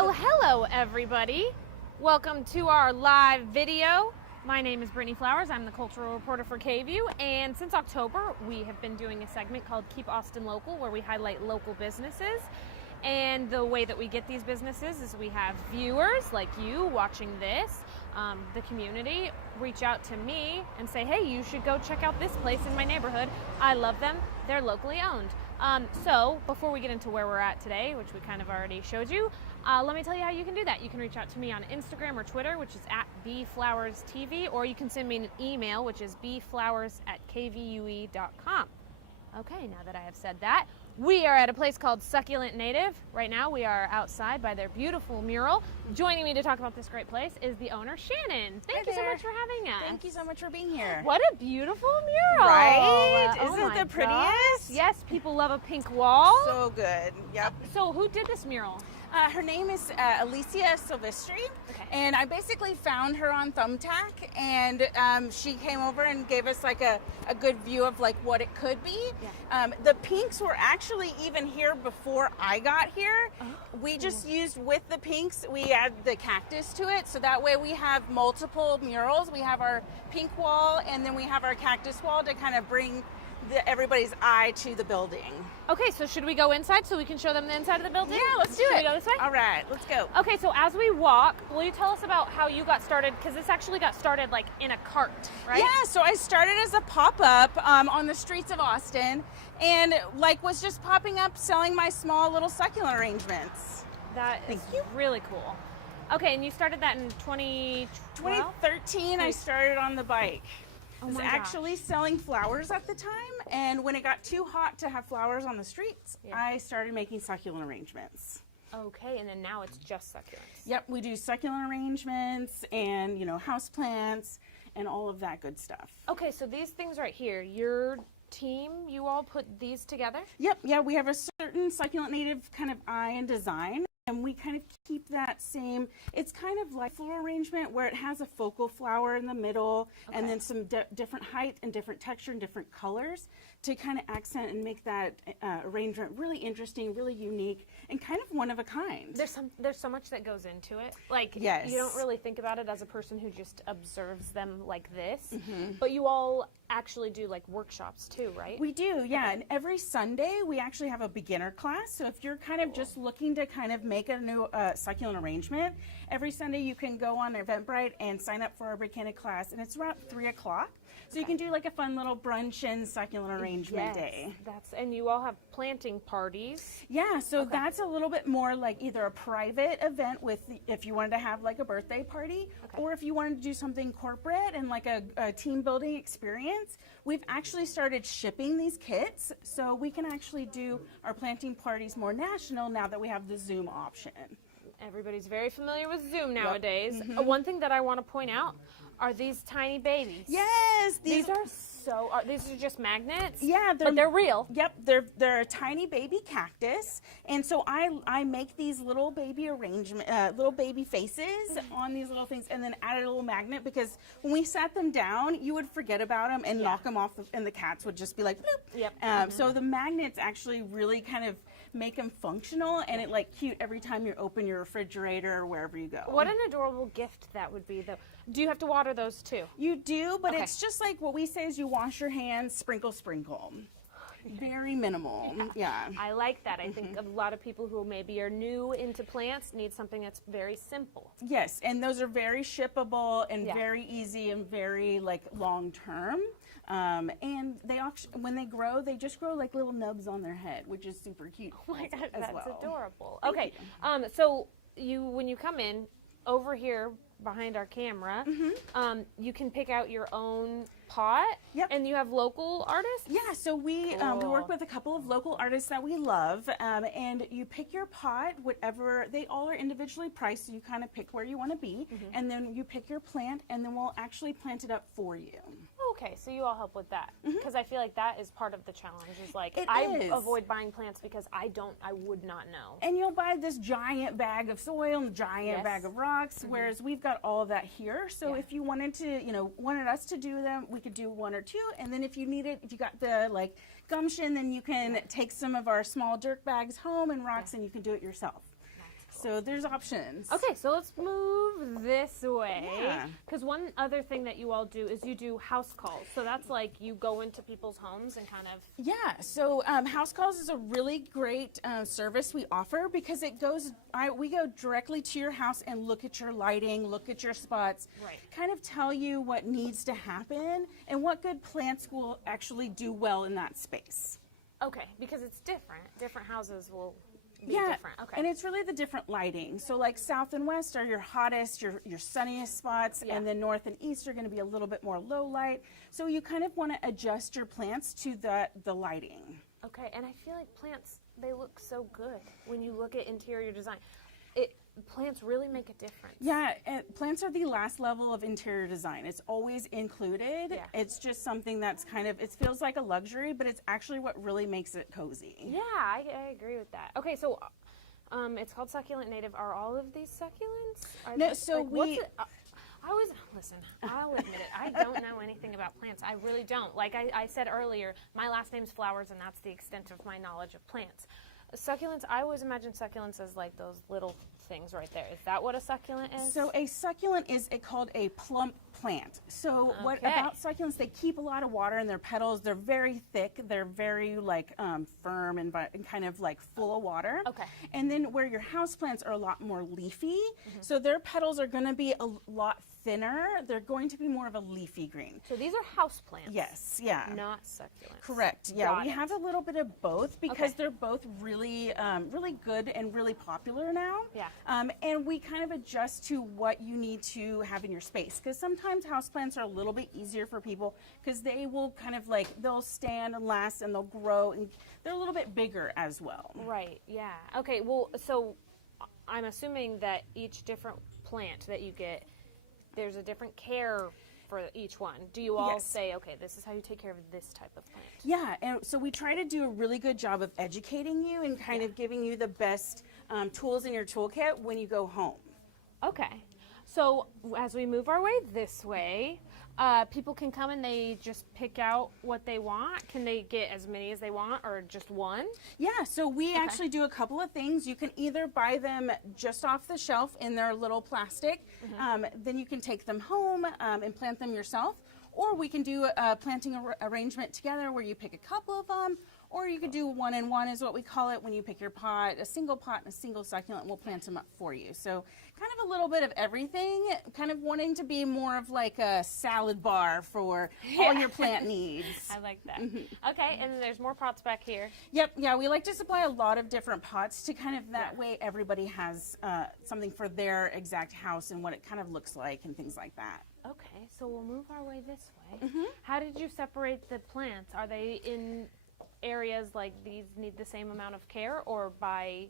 Well, hello everybody. Welcome to our live video. My name is Brittany Flowers. I'm the cultural reporter for KVUE, and since October we have been doing a segment called Keep Austin Local, where we highlight local businesses. And the way that we get these businesses is we have viewers like you watching this, the community, reach out to me and say, hey, you should go check out this place in my neighborhood. I love them. They're locally owned. So before we get into where we're at today, which we kind of already showed you, let me tell you how you can do that. You can reach out to me on Instagram or Twitter, which is at bflowerstv, or you can send me an email, which is bflowers@kvue.com. Okay, now that I have said that, we are at a place called Succulent Native. Right now we are outside by their beautiful mural. Joining me to talk about this great place is the owner, Shannon. Thank you so much for having us. Thank you so much for being here. What a beautiful mural. Right? Oh Isn't it the prettiest? gosh. Yes, people love a pink wall. So good. Yep. So who did this mural? Her name is Alicia Silvestri, and I basically found her on Thumbtack, and she came over and gave us like a good view of like what it could be. Yeah. The pinks were actually even here before I got here. Oh. We just used with the pinks, we add the cactus to it, so that way we have multiple murals. We have our pink wall, and then we have our cactus wall to kind of bring everybody's eye to the building. Okay, so should we go inside so we can show them the inside of the building? Yeah, let's do it. Should we go this way? All right, let's go. Okay, so as we walk, will you tell us about how you got started? Because this actually got started like in a cart, right? Yeah, so I started as a pop-up on the streets of Austin, and like was just popping up selling my small little succulent arrangements. That is really cool. Okay, and you started that in 2013, I started on the bike. I was actually selling flowers at the time, and when it got too hot to have flowers on the streets, I started making succulent arrangements. Okay, and then now it's just succulents. Yep, we do succulent arrangements and, you know, house plants and all of that good stuff. Okay, so these things right here, your team, you all put these together? Yep, yeah, we have a certain Succulent Native kind of eye and design, and we kind of keep that same, it's kind of like floral arrangement where it has a focal flower in the middle, and then some different height and different texture and different colors to kind of accent and make that arrangement really interesting, really unique, and kind of one of a kind. There's so much that goes into it. Like, you don't really think about it as a person who just observes them like this, but you all actually do like workshops too, right? We do, yeah, and every Sunday we actually have a beginner class, so if you're kind of just looking to kind of make a new succulent arrangement, every Sunday you can go on Eventbrite and sign up for our beginner class, and it's around 3 o'clock. So you can do like a fun little brunch and succulent arrangement day. And you all have planting parties. Yeah, so that's a little bit more like either a private event with, if you wanted to have like a birthday party, or if you wanted to do something corporate and like a team building experience. We've actually started shipping these kits, so we can actually do our planting parties more national now that we have the Zoom option. Everybody's very familiar with Zoom nowadays. One thing that I want to point out are these tiny babies. Yes, these are so. These are just magnets. Yeah, but they're real. Yep, they're a tiny baby cactus, and so I make these little baby little baby faces on these little things, and then added a little magnet because when we sat them down, you would forget about them and knock them off, and the cats would just be like, bloop. Yep. So the magnets actually really kind of make them functional, and it like cute every time you open your refrigerator or wherever you go. What an adorable gift that would be, though. Do you have to water those too? You do, but it's just like what we say is you wash your hands, sprinkle, sprinkle. Very minimal. Yeah. I like that. I think a lot of people who maybe are new into plants need something that's very simple. Yes, and those are very shippable and very easy and very like long term. And they when they grow, they just grow like little nubs on their head, which is super cute. Oh my God, that's adorable. Okay, so when you come in over here behind our camera, you can pick out your own pot. Yep. And you have local artists? Yeah, so we work with a couple of local artists that we love, and you pick your pot, whatever, they all are individually priced, so you kind of pick where you want to be, and then you pick your plant, and then we'll actually plant it up for you. Okay, so you all help with that, because I feel like that is part of the challenge. Is like I avoid buying plants because I would not know. And you'll buy this giant bag of soil and giant bag of rocks, whereas we've got all of that here. So if you wanted to, wanted us to do them, we could do one or two, and then if you got the like gumption, then you can take some of our small dirt bags home and rocks, and you can do it yourself. So there's options. Okay, so let's move this way. Yeah. Because one other thing that you all do is you do house calls. So that's like you go into people's homes and kind of... Yeah, so house calls is a really great service we offer because we go directly to your house and look at your lighting, look at your spots, kind of tell you what needs to happen and what good plants will actually do well in that space. Okay, because it's different. Different houses will be different. Okay. And it's really the different lighting. So like south and west are your hottest, your sunniest spots, and then north and east are going to be a little bit more low light. So you kind of want to adjust your plants to the lighting. Okay, and I feel like plants, they look so good when you look at interior design. Plants really make a difference. Yeah, plants are the last level of interior design. It's always included. Yeah. It's just something that's kind of, it feels like a luxury, but it's actually what really makes it cozy. Yeah, I agree with that. Okay, so it's called Succulent Native. Are all of these succulents? No, so listen, I'll admit it, I don't know anything about plants. I really don't. Like I said earlier, my last name's Flowers, and that's the extent of my knowledge of plants. Succulents, I always imagine succulents as like those little things right there. Is that what a succulent is? So a succulent is called a plump plant. So what about succulents, they keep a lot of water in their petals. They're very thick. They're very like firm and kind of like full of water. Okay. And then where your houseplants are a lot more leafy, so their petals are going to be a lot thinner. They're going to be more of a leafy green. So these are houseplants. Yes, yeah. Not succulents. Correct. Yeah, Got we it. have a little bit of both because they're both really, really good and really popular now. Yeah. And we kind of adjust to what you need to have in your space because sometimes houseplants are a little bit easier for people because they will kind of like, they'll stand and last and they'll grow and they're a little bit bigger as well. Right, yeah. Okay, well, so I'm assuming that each different plant that you get, there's a different care for each one. Do you all say, okay, this is how you take care of this type of plant? Yeah, and so we try to do a really good job of educating you and kind of giving you the best tools in your toolkit when you go home. Okay, so as we move our way this way, people can come and they just pick out what they want. Can they get as many as they want or just one? Yeah, so we actually do a couple of things. You can either buy them just off the shelf in their little plastic. Then you can take them home and plant them yourself. Or we can do a planting arrangement together where you pick a couple of them. Or you could do one and one is what we call it when you pick your pot, a single pot and a single succulent, and we'll plant them up for you. So kind of a little bit of everything, kind of wanting to be more of like a salad bar for all your plant needs. I like that. Okay, and then there's more pots back here. Yep, yeah, we like to supply a lot of different pots to kind of that way everybody has something for their exact house and what it kind of looks like and things like that. Okay, so we'll move our way this way. How did you separate the plants? Are they in areas like these need the same amount of care or by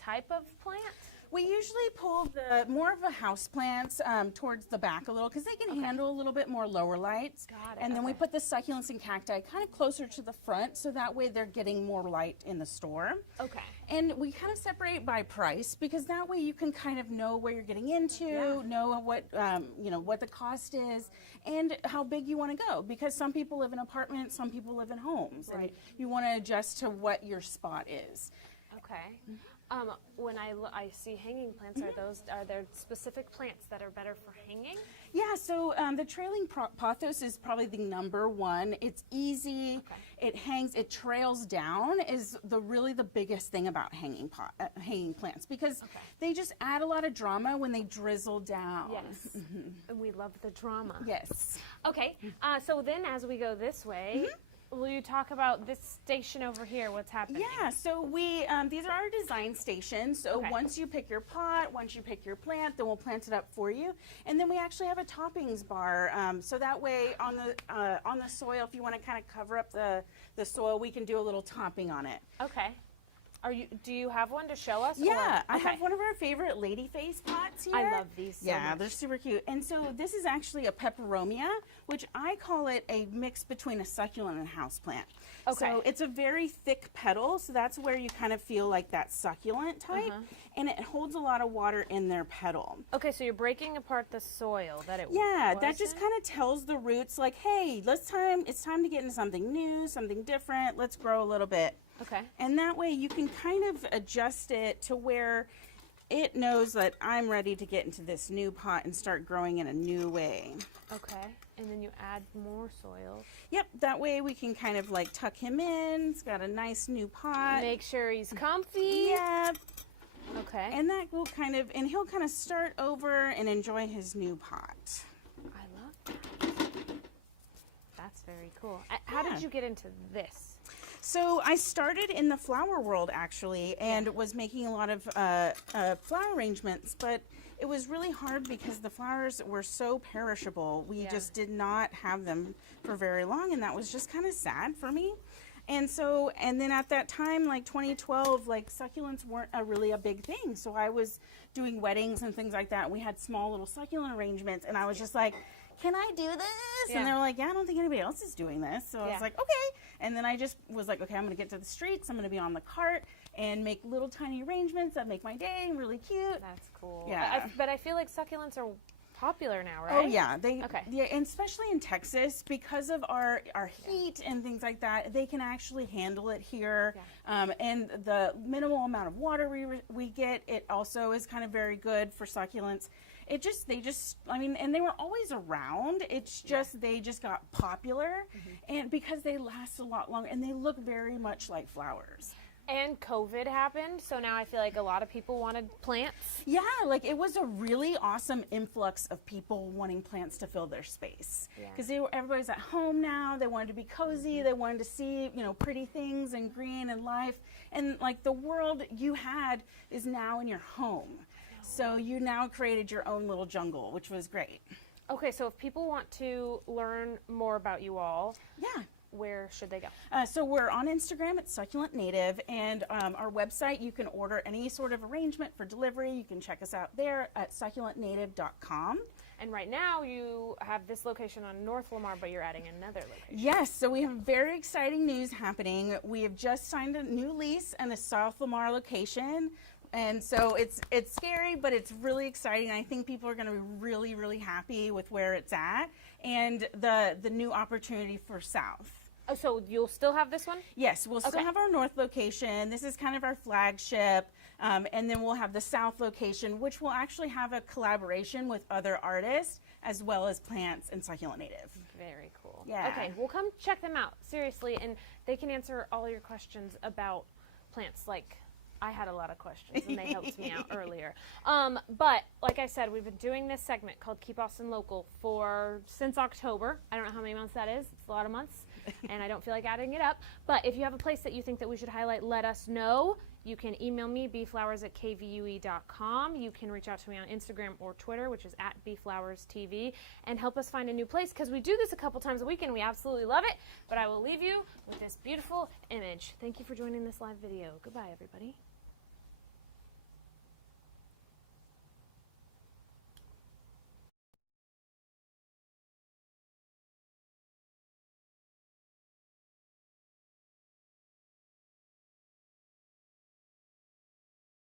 type of plant? We usually pull the more of a house plants towards the back a little because they can handle a little bit more lower lights. Got it. And then we put the succulents and cacti kind of closer to the front so that way they're getting more light in the store. Okay. And we kind of separate by price because that way you can kind of know where you're getting into, know what what the cost is, and how big you want to go. Because some people live in apartments, some people live in homes, and you want to adjust to what your spot is. Okay. When I see hanging plants, are there specific plants that are better for hanging? Yeah, so the trailing pothos is probably the number one. It's easy. It hangs. It trails down. Is really the biggest thing about hanging plants because they just add a lot of drama when they drizzle down. Yes, and we love the drama. Yes. Okay. So then, as we go this way. Will you talk about this station over here? What's happening? Yeah, so we these are our design stations. So once you pick your pot, once you pick your plant, then we'll plant it up for you. And then we actually have a toppings bar. So that way on the soil, if you want to kind of cover up the soil, we can do a little topping on it. Okay. Do you have one to show us? Yeah, I have one of our favorite lady face pots here. I love these so much. They're super cute. And so this is actually a peperomia, which I call it a mix between a succulent and a houseplant. Okay. So it's a very thick petal, so that's where you kind of feel like that succulent type, and it holds a lot of water in their petal. Okay, so you're breaking apart the soil that it was that just kind of tells the roots like, hey, it's time to get into something new, something different. Let's grow a little bit. Okay. And that way you can kind of adjust it to where it knows that I'm ready to get into this new pot and start growing in a new way. Okay, and then you add more soil. Yep, that way we can kind of like tuck him in. It's got a nice new pot. Make sure he's comfy. Yep. Okay. And that will kind of, and he'll kind of start over and enjoy his new pot. I love that. That's very cool. How did you get into this? So I started in the flower world actually, and was making a lot of flower arrangements, but it was really hard because the flowers were so perishable. We just did not have them for very long, and that was just kind of sad for me. And so, and then at that time, like 2012, like succulents weren't really a big thing. So I was doing weddings and things like that. We had small little succulent arrangements, and I was just like, can I do this? And they were like, yeah, I don't think anybody else is doing this. So I was like, okay. And then I just was like, okay, I'm going to get to the streets. I'm going to be on the cart and make little tiny arrangements that make my day really cute. That's cool. Yeah. But I feel like succulents are popular now, right? Oh yeah, yeah, and especially in Texas because of our heat and things like that, they can actually handle it here. And the minimal amount of water we get, it also is kind of very good for succulents. I mean, and they were always around. It's just they just got popular, and because they last a lot longer and they look very much like flowers. And COVID happened, so now I feel like a lot of people wanted plants. Yeah, like it was a really awesome influx of people wanting plants to fill their space. Because everybody's at home now, they wanted to be cozy, they wanted to see, you know, pretty things and green and life. And like the world you had is now in your home. So you now created your own little jungle, which was great. Okay, so if people want to learn more about you all, where should they go? So we're on Instagram at Succulent Native, and our website, you can order any sort of arrangement for delivery. You can check us out there at succulentnative.com. And right now you have this location on North Lamar, but you're adding another location. Yes, so we have very exciting news happening. We have just signed a new lease in the South Lamar location. And so it's scary, but it's really exciting. I think people are going to be really, really happy with where it's at and the new opportunity for South. Oh, so you'll still have this one? Yes, we'll still have our North location. This is kind of our flagship. And then we'll have the South location, which will actually have a collaboration with other artists as well as plants and Succulent Native. Very cool. Yeah. Okay, well, come check them out, seriously. And they can answer all your questions about plants. Like, I had a lot of questions, and they helped me out earlier. But like I said, we've been doing this segment called Keep Austin Local since October. I don't know how many months that is. It's a lot of months, and I don't feel like adding it up. But if you have a place that you think that we should highlight, let us know. You can email me, bflowers@kvue.com. You can reach out to me on Instagram or Twitter, which is @bflowerstv, and help us find a new place, because we do this a couple times a week, and we absolutely love it. But I will leave you with this beautiful image. Thank you for joining this live video. Goodbye, everybody.